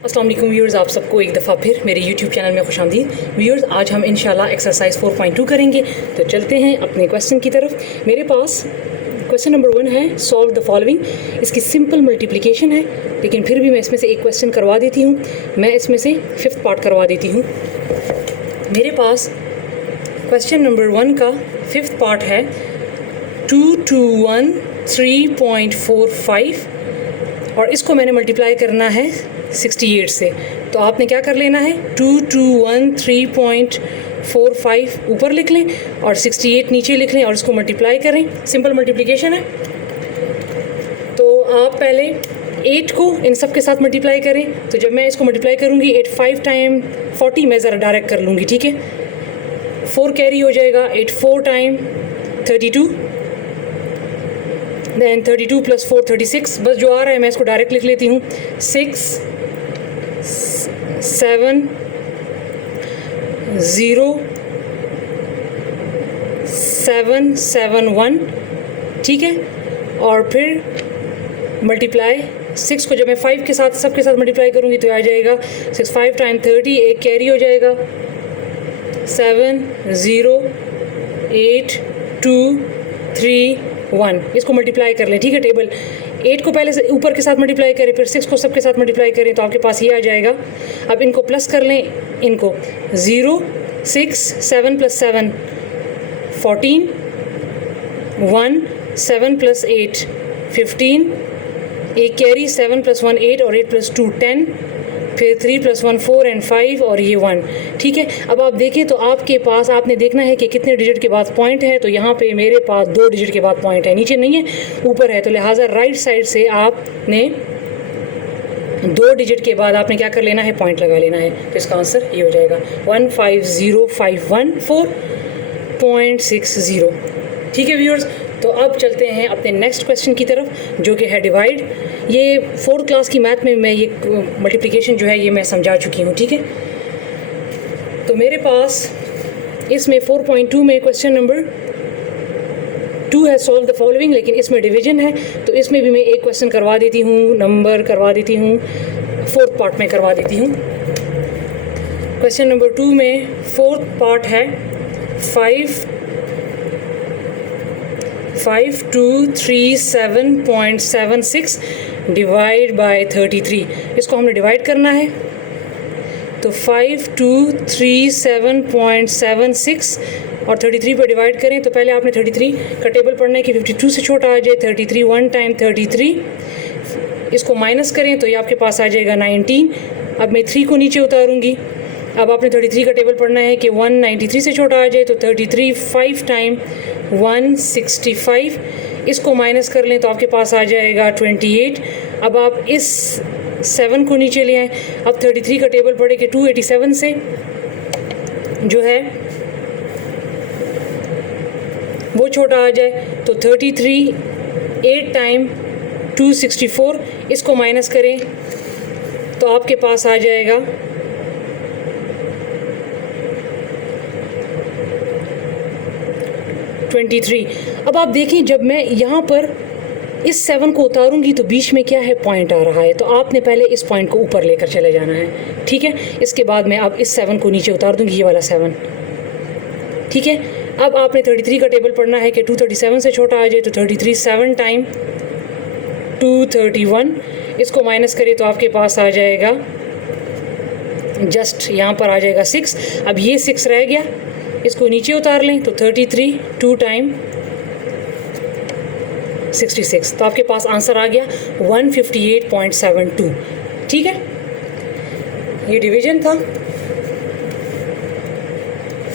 अस्सलाम वालेकुम व्यूअर्स, आप सबको एक दफ़ा फिर मेरे YouTube चैनल में खुशामदीद। व्यूअर्स, आज हम इंशाल्लाह एक्सरसाइज 4.2 करेंगे। तो चलते हैं अपने क्वेश्चन की तरफ। मेरे पास क्वेश्चन नंबर 1 है, सॉल्व द फॉलोइंग। इसकी सिंपल मल्टीप्लिकेशन है, लेकिन फिर भी मैं इसमें से एक क्वेश्चन करवा देती हूँ। मैं इसमें से 5th पार्ट करवा देती हूँ। मेरे पास क्वेश्चन नंबर 1 का 5th पार्ट है 221 और इसको मैंने मल्टीप्लाई करना है 68 से। तो आपने क्या कर लेना है, 221 ऊपर लिख लें और 68 नीचे लिख लें और इसको मल्टीप्लाई करें। सिंपल मल्टीप्लिकेशन है। तो आप पहले 8 को इन सब के साथ मल्टीप्लाई करें। तो जब मैं इसको मल्टीप्लाई करूँगी 8 5 टाइम 40, मैं ज़रा डायरेक्ट कर लूँगी, ठीक है। 4 कैरी हो जाएगा, 8 4 टाइम 32, दैन 32 + 4 36। बस जो आ रहा है मैं इसको डायरेक्ट लिख लेती हूँ। 6 7 0 7 7 1, ठीक है। और फिर मल्टीप्लाई 6 को जब मैं 5 के साथ सबके साथ मल्टीप्लाई करूँगी तो आ जाएगा 6 5 टाइम 30, एक कैरी हो जाएगा, 7 0 8 2 3 1। इसको मल्टीप्लाई कर लें, ठीक है। टेबल 8 को पहले से ऊपर के साथ मल्टीप्लाई करें, फिर 6 को सबके साथ मल्टीप्लाई करें तो आपके पास ये आ जाएगा। अब इनको प्लस कर लें, इनको 0 6 7 + 7 14 1 7 + 8 15, एक कैरी 7 + 1 8 और 8 + 2 10, फिर 3 + 1 4 और 5 और ये 1, ठीक है। अब आप देखें तो आपके पास आपने देखना है कि कितने डिजिट के बाद पॉइंट है। तो यहाँ पे मेरे पास 2 डिजिट के बाद पॉइंट है, नीचे नहीं है, ऊपर है। तो लिहाजा राइट साइड से आपने 2 डिजिट के बाद आपने क्या कर लेना है, पॉइंट लगा लेना है। तो इसका आंसर ये हो जाएगा 15051.4.60, ठीक है व्यूअर्स। तो अब चलते हैं अपने नेक्स्ट क्वेश्चन की तरफ, जो कि है डिवाइड। ये 4th क्लास की मैथ में मैं ये मल्टीप्लिकेशन जो है ये मैं समझा चुकी हूँ, ठीक है। तो मेरे पास इसमें 4.2 में क्वेश्चन नंबर 2 है, सॉल्व द फॉलोइंग, लेकिन इसमें डिवीजन है। तो इसमें भी मैं एक क्वेश्चन करवा देती हूँ, नंबर करवा देती हूँ, 4th पार्ट में करवा देती हूँ। क्वेश्चन नंबर 2 में 4th पार्ट है 5237.76 डिवाइड बाय 33। इसको हमने डिवाइड करना है। तो 5237.76 और 33 पर डिवाइड करें। तो पहले आपने 33 का टेबल पढ़ना है कि 52 से छोटा आ जाए। 33 1 टाइम 33, इसको माइनस करें तो ये आपके पास आ जाएगा 19। अब मैं 3 को नीचे उतारूंगी। अब आपने 33 का टेबल पढ़ना है कि 193 से छोटा आ जाए। तो 33 5 टाइम 165, इसको माइनस कर लें तो आपके पास आ जाएगा 28। अब आप इस 7 को नीचे ले आएँ। अब 33 का टेबल पढ़े कि 287 से जो है वो छोटा आ जाए। तो 33 8 टाइम 264, इसको माइनस करें तो आपके पास आ जाएगा 23। अब आप देखें, जब मैं यहाँ पर इस 7 को उतारूंगी तो बीच में क्या है, पॉइंट आ रहा है। तो आपने पहले इस पॉइंट को ऊपर लेकर चले जाना है, ठीक है। इसके बाद मैं अब इस 7 को नीचे उतार दूंगी, ये वाला 7, ठीक है। अब आपने 33 का टेबल पढ़ना है कि 237 से छोटा आ जाए। तो 33 7 टाइम 231, इसको माइनस करें तो आपके पास आ जाएगा जस्ट यहाँ पर आ जाएगा 6। अब ये 6 रह गया, इसको नीचे उतार लें तो 33 2 टाइम 66। तो आपके पास आंसर आ गया 158.72, ठीक है। ये डिवीजन था।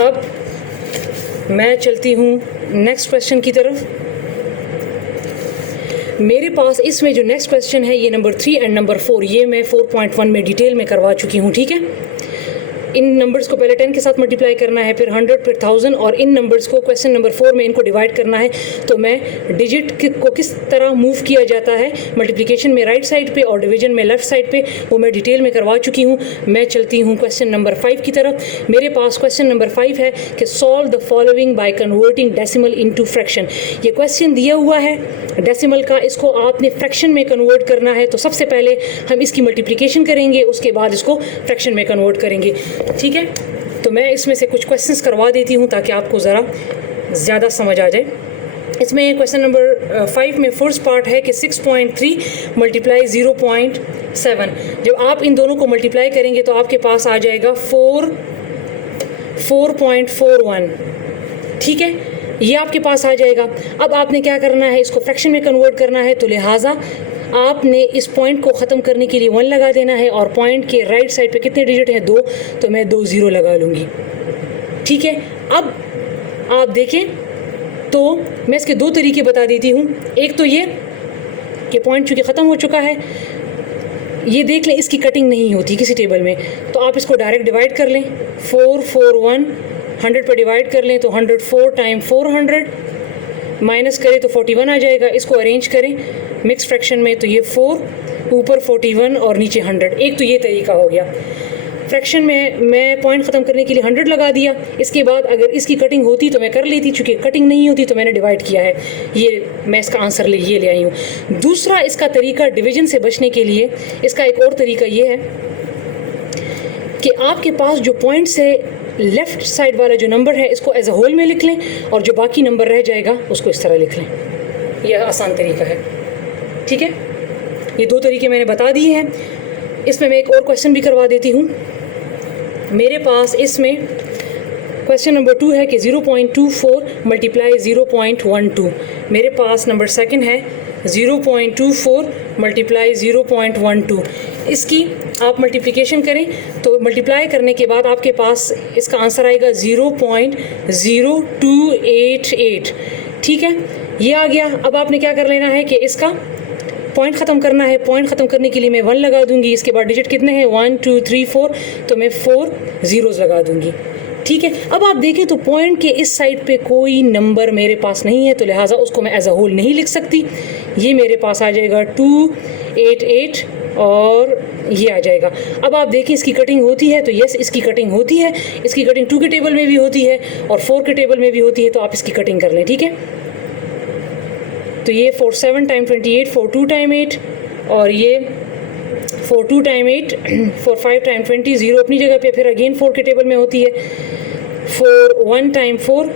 अब मैं चलती हूँ नेक्स्ट क्वेश्चन की तरफ। मेरे पास इसमें जो नेक्स्ट क्वेश्चन है ये नंबर 3 एंड नंबर 4, ये मैं 4.1 में डिटेल में करवा चुकी हूँ, ठीक है। इन नंबर्स को पहले 10 के साथ मल्टीप्लाई करना है, फिर 100, फिर 1000, और इन नंबर्स को क्वेश्चन नंबर 4 में इनको डिवाइड करना है। तो मैं डिजिट को किस तरह मूव किया जाता है मल्टीप्लिकेशन में राइट साइड पे और डिवीजन में लेफ्ट साइड पे, वो मैं डिटेल में करवा चुकी हूँ। मैं चलती हूँ क्वेश्चन नंबर 5 की तरफ। मेरे पास क्वेश्चन नंबर 5 है कि solve the following by converting decimal into fraction. ये क्वेश्चन दिया हुआ है डेसिमल का, इसको आपने फ्रैक्शन में कन्वर्ट करना है। तो सबसे पहले हम इसकी मल्टीप्लिकेशन करेंगे, उसके बाद इसको फ्रैक्शन में कन्वर्ट करेंगे, ठीक है। तो मैं इसमें से कुछ क्वेश्चंस करवा देती हूँ ताकि आपको ज़रा ज़्यादा समझ आ जाए। इसमें क्वेश्चन नंबर 5 में फर्स्ट पार्ट है कि 6.3 मल्टीप्लाई 0.7। जब आप इन दोनों को मल्टीप्लाई करेंगे तो आपके पास आ जाएगा 4.41, ठीक है, ये आपके पास आ जाएगा। अब आपने क्या करना है, इसको फ्रैक्शन में कन्वर्ट करना है। तो लिहाजा आपने इस पॉइंट को ख़त्म करने के लिए 1 लगा देना है, और पॉइंट के राइट साइड पे कितने डिजिट हैं, 2, तो मैं 2 0 लगा लूँगी, ठीक है। अब आप देखें तो मैं इसके 2 तरीके बता देती हूँ। एक तो ये कि पॉइंट चूँकि ख़त्म हो चुका है, ये देख लें इसकी कटिंग नहीं होती किसी टेबल में, तो आप इसको डायरेक्ट डिवाइड कर लें। 441 100 पर डिवाइड कर लें तो 104 टाइम 400 माइनस करें तो 41 आ जाएगा। इसको अरेंज करें मिक्स फ्रैक्शन में, तो ये 4 ऊपर 41 और नीचे 100। एक तो ये तरीका हो गया। फ्रैक्शन में मैं पॉइंट ख़त्म करने के लिए 100 लगा दिया। इसके बाद अगर इसकी कटिंग होती तो मैं कर लेती, चूँकि कटिंग नहीं होती तो मैंने डिवाइड किया है। ये मैं इसका आंसर ये ले आई हूँ। दूसरा इसका तरीका डिवीजन से बचने के लिए, इसका एक और तरीका ये है कि आपके पास जो पॉइंट्स है लेफ़्ट साइड वाला जो नंबर है इसको एज अ होल में लिख लें, और जो बाकी नंबर रह जाएगा उसको इस तरह लिख लें। यह आसान तरीका है, ठीक है। ये 2 तरीके मैंने बता दिए हैं। इसमें मैं एक और क्वेश्चन भी करवा देती हूँ। मेरे पास इसमें क्वेश्चन नंबर 2 है कि 0.24 मल्टीप्लाई 0.12। मेरे पास नंबर 2 है 0.24 मल्टीप्लाई 0.12। इसकी आप मल्टीप्लिकेशन करें तो मल्टीप्लाई करने के बाद आपके पास इसका आंसर आएगा 0.0288, ठीक है, ये आ गया। अब आपने क्या कर लेना है कि इसका पॉइंट ख़त्म करना है। पॉइंट ख़त्म करने के लिए मैं 1 लगा दूंगी। इसके बाद डिजिट कितने हैं, 1 2 3 4, तो मैं 4 zeros लगा दूंगी, ठीक है। अब आप देखें तो पॉइंट के इस साइड पे कोई नंबर मेरे पास नहीं है, तो लिहाजा उसको मैं एज अ होल नहीं लिख सकती। ये मेरे पास आ जाएगा 288 और ये आ जाएगा। अब आप देखिए इसकी कटिंग होती है, तो यस इसकी कटिंग होती है। इसकी कटिंग 2 के टेबल में भी होती है और 4 के टेबल में भी होती है, तो आप इसकी कटिंग कर लें, ठीक है। तो ये 47 टाइम 28, 42 टाइम 8, और ये 42 टाइम 8, 45 टाइम 20, 0 अपनी जगह पे, फिर अगेन 4 के टेबल में होती है। 41 टाइम 4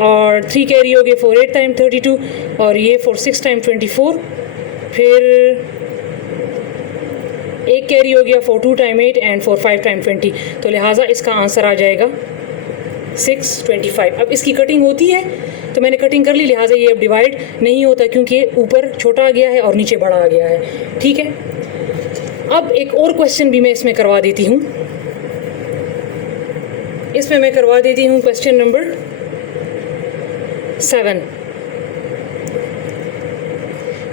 और 3 कैरी हो गए, 48 टाइम 32, और ये 46 टाइम 24, फिर 1 कैरी हो गया, 42 टाइम 8 एंड 45 टाइम 20। तो लिहाजा इसका आंसर आ जाएगा 625। अब इसकी कटिंग होती है तो मैंने कटिंग कर ली, लिहाजा ये अब डिवाइड नहीं होता क्योंकि ऊपर छोटा आ गया है और नीचे बड़ा आ गया है, ठीक है। अब एक और क्वेश्चन भी मैं इसमें करवा देती हूँ। इसमें मैं करवा देती हूँ क्वेश्चन नंबर 7।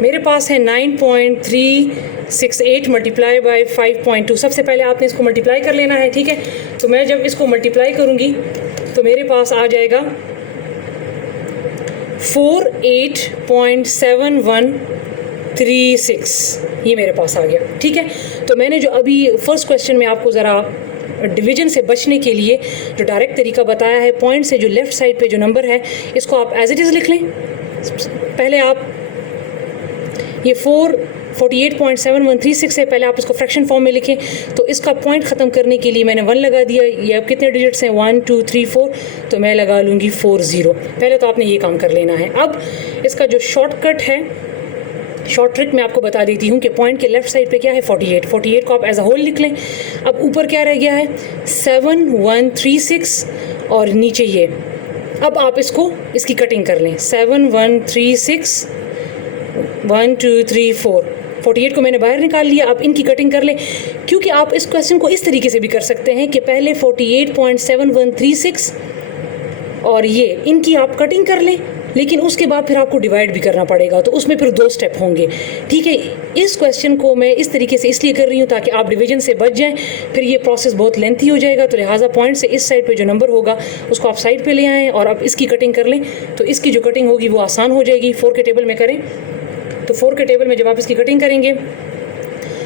मेरे पास है 9.368 मल्टीप्लाई बाय 5.2। सबसे पहले आपने इसको मल्टीप्लाई कर लेना है, ठीक है। तो मैं जब इसको मल्टीप्लाई करूँगी तो मेरे पास आ जाएगा 48.7136, ये मेरे पास आ गया, ठीक है। तो मैंने जो अभी फर्स्ट क्वेश्चन में आपको ज़रा डिवीजन से बचने के लिए जो डायरेक्ट तरीका बताया है, पॉइंट से जो लेफ़्ट साइड पे जो नंबर है इसको आप एज इट इज़ लिख लें। पहले आप ये 48.7136 है, पहले आप इसको फ्रैक्शन फॉर्म में लिखें। तो इसका पॉइंट ख़त्म करने के लिए मैंने 1 लगा दिया। ये अब कितने डिजिट्स हैं, 1 2 3 4, तो मैं लगा लूँगी 40। पहले तो आपने ये काम कर लेना है। अब इसका जो शॉर्टकट है, शॉर्ट ट्रिक मैं आपको बता देती हूँ कि पॉइंट के लेफ़्ट साइड पे क्या है, 48 को आप एज अ होल लिख लें। अब ऊपर क्या रह गया है, 7136 और नीचे ये। अब आप इसको इसकी कटिंग कर लें, 7136 1 2 3 4, 48 को मैंने बाहर निकाल लिया। अब इनकी कटिंग कर लें, क्योंकि आप इस क्वेश्चन को इस तरीके से भी कर सकते हैं कि पहले 48.7136 और ये इनकी आप कटिंग कर लें लेकिन उसके बाद फिर आपको डिवाइड भी करना पड़ेगा, तो उसमें फिर 2 स्टेप होंगे। ठीक है, इस क्वेश्चन को मैं इस तरीके से इसलिए कर रही हूँ ताकि आप डिवीजन से बच जाएं, फिर ये प्रोसेस बहुत लेंथी हो जाएगा। तो लिहाजा पॉइंट से इस साइड पे जो नंबर होगा उसको आप साइड पे ले आएँ और आप इसकी कटिंग कर लें, तो इसकी जो कटिंग होगी वो आसान हो जाएगी। 4 के टेबल में करें, तो 4 के टेबल में जब आप इसकी कटिंग करेंगे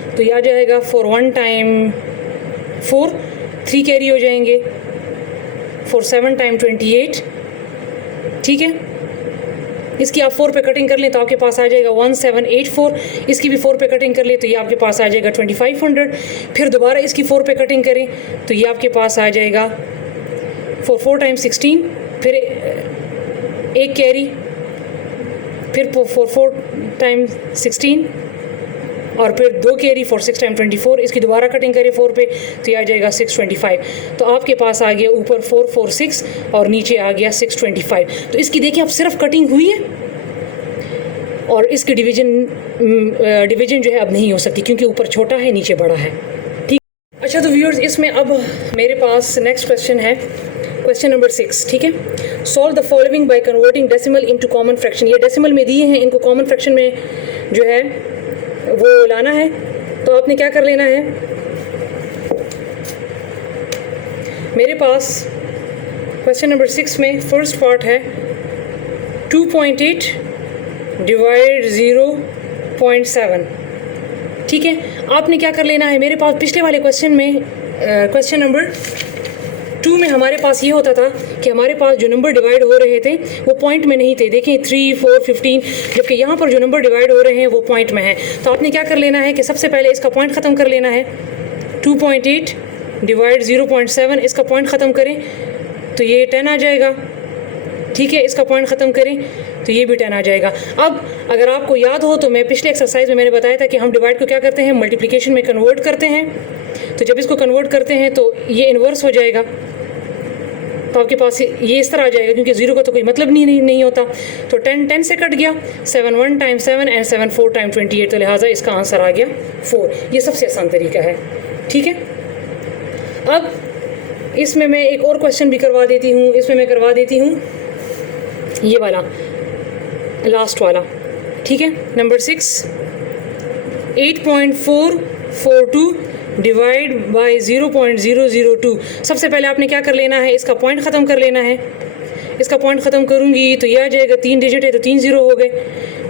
तो ये आ जाएगा 4 1 टाइम 4, 3 कैरी हो जाएंगे, 4 7 टाइम 28। ठीक है, इसकी आप 4 पे कटिंग कर लें तो आपके पास आ जाएगा 1784। इसकी भी 4 पे कटिंग कर लें तो ये आपके पास आ जाएगा 2500। फिर दोबारा इसकी 4 पे कटिंग करें तो ये आपके पास आ जाएगा 4 4 टाइम 16, फिर 1 कैरी, फिर 4 4 टाइम 16 और फिर 2 कैरी 4 6 टाइम 24। इसकी दोबारा कटिंग करें 4 पे तो ये आ जाएगा 625। तो आपके पास आ गया ऊपर 446 और नीचे आ गया 625। तो इसकी देखिए आप सिर्फ कटिंग हुई है और इसकी डिवीजन जो है अब नहीं हो सकती क्योंकि ऊपर छोटा है नीचे बड़ा है। ठीक, अच्छा तो व्यूअर्स इसमें अब मेरे पास नेक्स्ट क्वेश्चन है, क्वेश्चन नंबर 6। ठीक है, solve the following by converting decimal into common fraction. ये डेसिमल में दिए हैं, इनको कॉमन फ्रैक्शन में जो है वो लाना है। तो आपने क्या कर लेना है, मेरे पास क्वेश्चन नंबर 6 में फर्स्ट पार्ट है 2.8 डिवाइड 0.7। ठीक है, आपने क्या कर लेना है, मेरे पास पिछले वाले क्वेश्चन में क्वेश्चन नंबर 2 में हमारे पास ये होता था कि हमारे पास जो नंबर डिवाइड हो रहे थे वो पॉइंट में नहीं थे। देखें 3 4 15, जबकि यहाँ पर जो नंबर डिवाइड हो रहे हैं वो पॉइंट में है। तो आपने क्या कर लेना है कि सबसे पहले इसका पॉइंट ख़त्म कर लेना है। 2.8 डिवाइड 0.7, इसका पॉइंट ख़त्म करें तो ये 10 आ जाएगा। ठीक है, इसका पॉइंट ख़त्म करें तो ये भी 10 आ जाएगा। अब अगर आपको याद हो तो मैं पिछले एक्सरसाइज में मैंने बताया था कि हम डिवाइड को क्या करते हैं, मल्टीप्लिकेशन में कन्वर्ट करते हैं। तो जब इसको कन्वर्ट करते हैं तो ये इन्वर्स हो जाएगा, तो आपके पास ये इस तरह आ जाएगा क्योंकि 0 का तो कोई मतलब नहीं होता। तो 10 से कट गया, 7 1 टाइम 7 एंड 7 4 टाइम 28। तो लिहाजा इसका आंसर आ गया 4। ये सबसे आसान तरीका है। ठीक है, अब इसमें मैं एक और क्वेश्चन भी करवा देती हूँ। इसमें मैं करवा देती हूँ ये वाला, लास्ट वाला। ठीक है, नंबर 6 8.442 डिवाइड बाय 0.002। सबसे पहले आपने क्या कर लेना है, इसका पॉइंट ख़त्म कर लेना है। इसका पॉइंट ख़त्म करूँगी तो ये आ जाएगा, 3 डिजिट है तो 3 0 हो गए।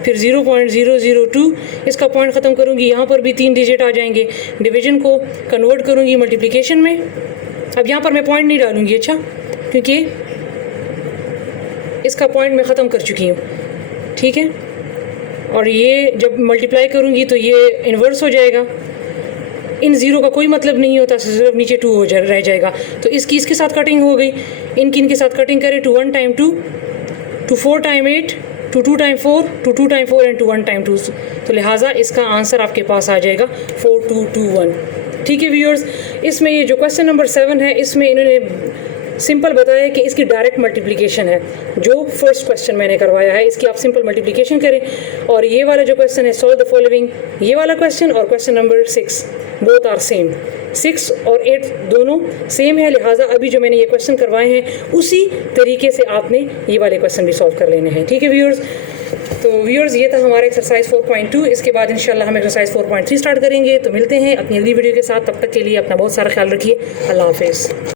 फिर 0.002, इसका पॉइंट ख़त्म करूँगी, यहाँ पर भी 3 डिजिट आ जाएंगे। डिवीजन को कन्वर्ट करूँगी मल्टीप्लिकेशन में। अब यहाँ पर मैं पॉइंट नहीं डालूँगी, अच्छा, क्योंकि इसका पॉइंट मैं ख़त्म कर चुकी हूँ। ठीक है, और ये जब मल्टीप्लाई करूँगी तो ये इन्वर्स हो जाएगा। इन 0 का कोई मतलब नहीं होता, सिर्फ नीचे 2 रह जाएगा। तो इसके साथ कटिंग हो गई, इनके साथ कटिंग करें। 2 1 time 2, 2 4 time 8, 2 2 time 4, 2 2 time 4 and 2 1 time 2। तो लिहाजा इसका आंसर आपके पास आ जाएगा 4221। ठीक है व्यूअर्स, इसमें ये जो क्वेश्चन नंबर 7 है इसमें इन्होंने सिंपल बताया कि इसकी डायरेक्ट मल्टीप्लिकेशन है। जो फर्स्ट क्वेश्चन मैंने करवाया है इसकी आप सिंपल मल्टीप्लिकेशन करें। और ये वाला जो क्वेश्चन है, सॉल्व द फॉलोइंग, ये वाला क्वेश्चन और question number 6 both are same. 6 और 8 दोनों सेम है, लिहाजा अभी जो मैंने ये क्वेश्चन करवाए हैं उसी तरीके से आपने ये वाले क्वेश्चन भी सॉल्व कर लेने हैं। ठीक है व्यूअर्स, तो व्यूअर्स ये था हमारा एक्सरसाइज 4.2। इसके बाद इंशाल्लाह हम एक्सरसाइज 4.3 स्टार्ट करेंगे। तो मिलते हैं अपनी अगली वीडियो के साथ, तब तक के लिए अपना बहुत सारा ख्याल रखिए। अल्लाह हाफिज़।